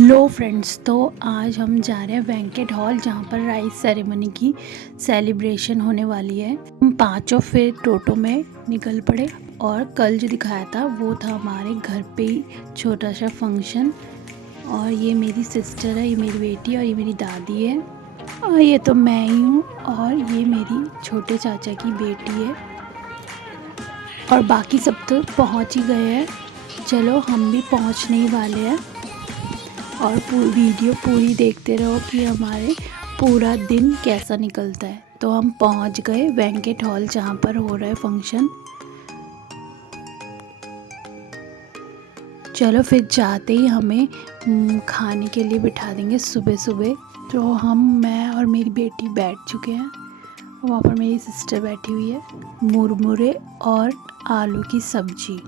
लो friends, तो आज हम जा रहे हैं बैंकेट हॉल जहाँ पर राइस सेरेमनी की सेलिब्रेशन होने वाली है। हम पांचों फिर टोटो में निकल पड़े और कल जो दिखाया था वो था हमारे घर पे ही छोटा सा फंक्शन। और ये मेरी सिस्टर है, ये मेरी बेटी और ये मेरी दादी है और ये तो मैं ही हूँ और ये मेरी छोटे चाचा की बेटी है और बाकी सब तो पहुँच ही गए हैं। चलो हम भी पहुँचने ही वाले हैं और वीडियो पूरी देखते रहो कि हमारे पूरा दिन कैसा निकलता है। तो हम पहुंच गए बैंकेट हॉल जहां पर हो रहा है फंक्शन। चलो फिर जाते ही हमें खाने के लिए बिठा देंगे सुबह सुबह। तो मैं और मेरी बेटी बैठ चुके हैं। वहाँ पर मेरी सिस्टर बैठी हुई है। मुरमुरे और आलू की सब्जी।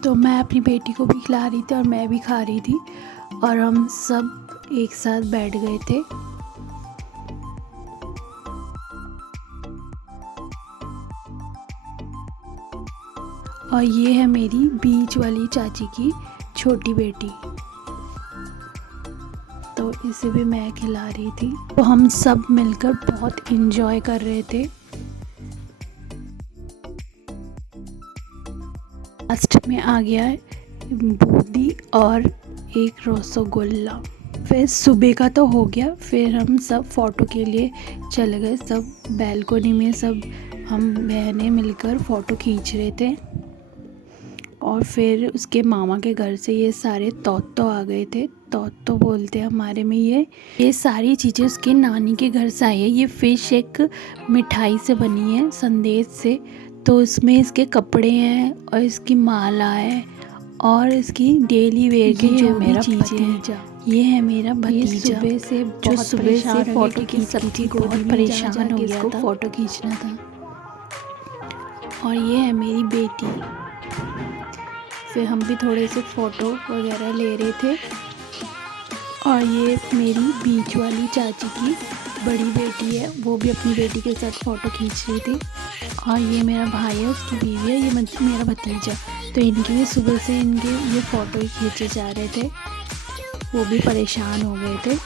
तो मैं अपनी बेटी को भी खिला रही थी और मैं भी खा रही थी और हम सब एक साथ बैठ गए थे। और ये है मेरी बीच वाली चाची की छोटी बेटी, तो इसे भी मैं खिला रही थी। तो हम सब मिलकर बहुत एंजॉय कर रहे थे। लास्ट में आ गया बूंदी और एक रसगुल्ला। फिर सुबह का तो हो गया, फिर हम सब फ़ोटो के लिए चले गए। सब बैल्कोनी में सब हम बहनें मिलकर फ़ोटो खींच रहे थे। और फिर उसके मामा के घर से ये सारे तोतो आ गए थे। तोतो बोलते हैं हमारे में। ये सारी चीज़ें उसके नानी के घर से आई है। ये फ़िश एक मिठाई से बनी है, संदेश से। तो इसमें इसके कपड़े हैं और इसकी माला है और इसकी डेली वेयर की जो मेरा चीज़ें हैं। ये है मेरा भतीजा जो सुबह से फ़ोटो की सबकी बहुत परेशान हो गया था, फ़ोटो खींचना था। और ये है मेरी बेटी। फिर हम भी थोड़े से फ़ोटो वगैरह ले रहे थे। और ये मेरी बीच वाली चाची की बड़ी बेटी है, वो भी अपनी बेटी के साथ फ़ोटो खींच रही थी। और ये मेरा भाई है, उसकी बीवी है, ये मेरा भतीजा। तो इनके भी सुबह से ये फ़ोटो ही खींचे जा रहे थे। वो भी परेशान हो गए थे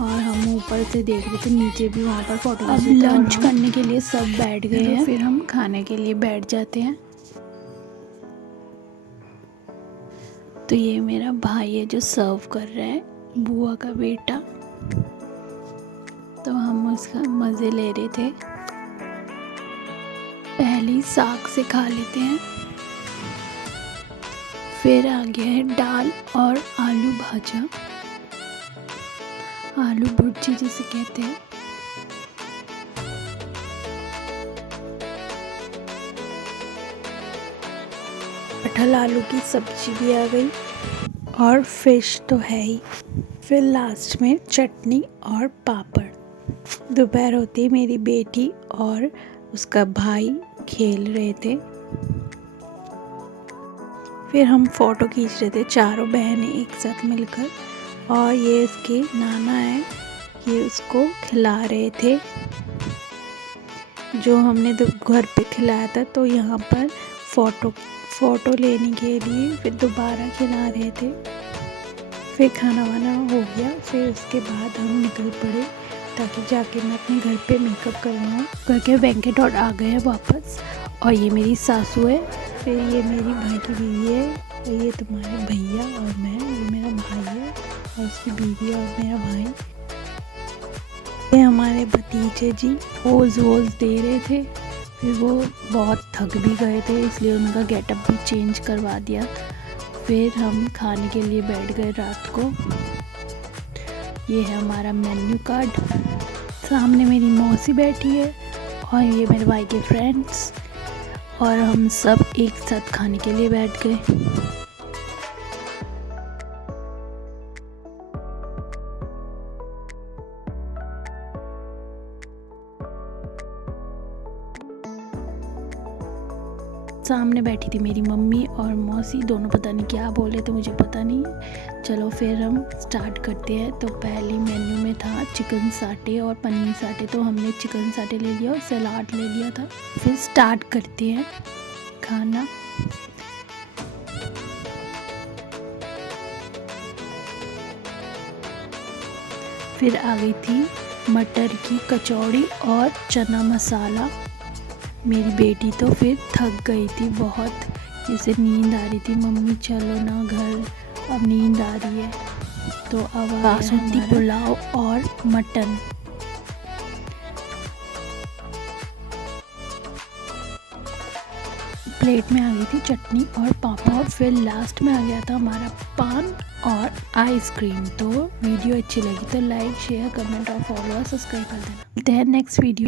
और हम ऊपर से देख रहे थे, नीचे भी वहाँ पर फ़ोटो। अब लंच करने के लिए सब बैठ गए हैं, फिर हम खाने के लिए बैठ जाते हैं। तो ये मेरा भाई है जो सर्व कर रहा है, बुआ का बेटा। तो हम उसका मज़े ले रहे थे। पहले साग से खा लेते हैं, फिर आ गया है दाल और आलू भाजा, आलू भुर्जी जिसे कहते हैं। कटहल आलू की सब्जी भी आ गई और फिश तो है ही। फिर लास्ट में चटनी और पापड़। दोपहर होते ही मेरी बेटी और उसका भाई खेल रहे थे। फिर हम फ़ोटो खींच रहे थे, चारों बहनें एक साथ मिलकर। और ये इसके नाना है, ये उसको खिला रहे थे जो हमने घर पे खिलाया था। तो यहाँ पर फ़ोटो लेने के लिए फिर दोबारा खिला रहे थे। फिर खाना वाना हो गया, फिर उसके बाद हम निकल पड़े ताकि जाके मैं अपने घर पे मेकअप करवाऊँ। करके बैंकेट हॉल आ गए हैं वापस। और ये मेरी सासू है, फिर ये मेरी भाई की बीवी है, और ये तुम्हारे भैया और मैं, ये मेरा भाई है और उसकी बीवी और मेरा भाई। ये हमारे भतीजे जी पोज वोज दे रहे थे। फिर वो बहुत थक भी गए थे, इसलिए उनका गेटअप भी चेंज करवा दिया। फिर हम खाने के लिए बैठ गए रात को। ये है हमारा मेन्यू कार्ड। सामने मेरी मौसी बैठी है और ये मेरे भाई के फ्रेंड्स, और हम सब एक साथ खाने के लिए बैठ गए। सामने बैठी थी मेरी मम्मी और मौसी, दोनों पता नहीं क्या बोले तो मुझे पता नहीं। चलो फिर हम स्टार्ट करते हैं। तो पहले मेन्यू में था चिकन साटे और पनीर साटे, तो हमने चिकन साटे ले लिया और सलाद ले लिया था। फिर स्टार्ट करते हैं खाना। फिर आ गई थी मटर की कचौड़ी और चना मसाला। मेरी बेटी तो फिर थक गई थी बहुत, जैसे नींद आ रही थी, मम्मी चलो ना घर, अब नींद आ रही है। तो अब बासमती पुलाव और मटन। प्लेट में आ गई थी चटनी और पापड़, और फिर लास्ट में आ गया था हमारा पान और आइसक्रीम। तो वीडियो अच्छी लगी तो लाइक शेयर कमेंट और फॉलो और सब्सक्राइब कर देना। मिलते हैं नेक्स्ट वीडियो।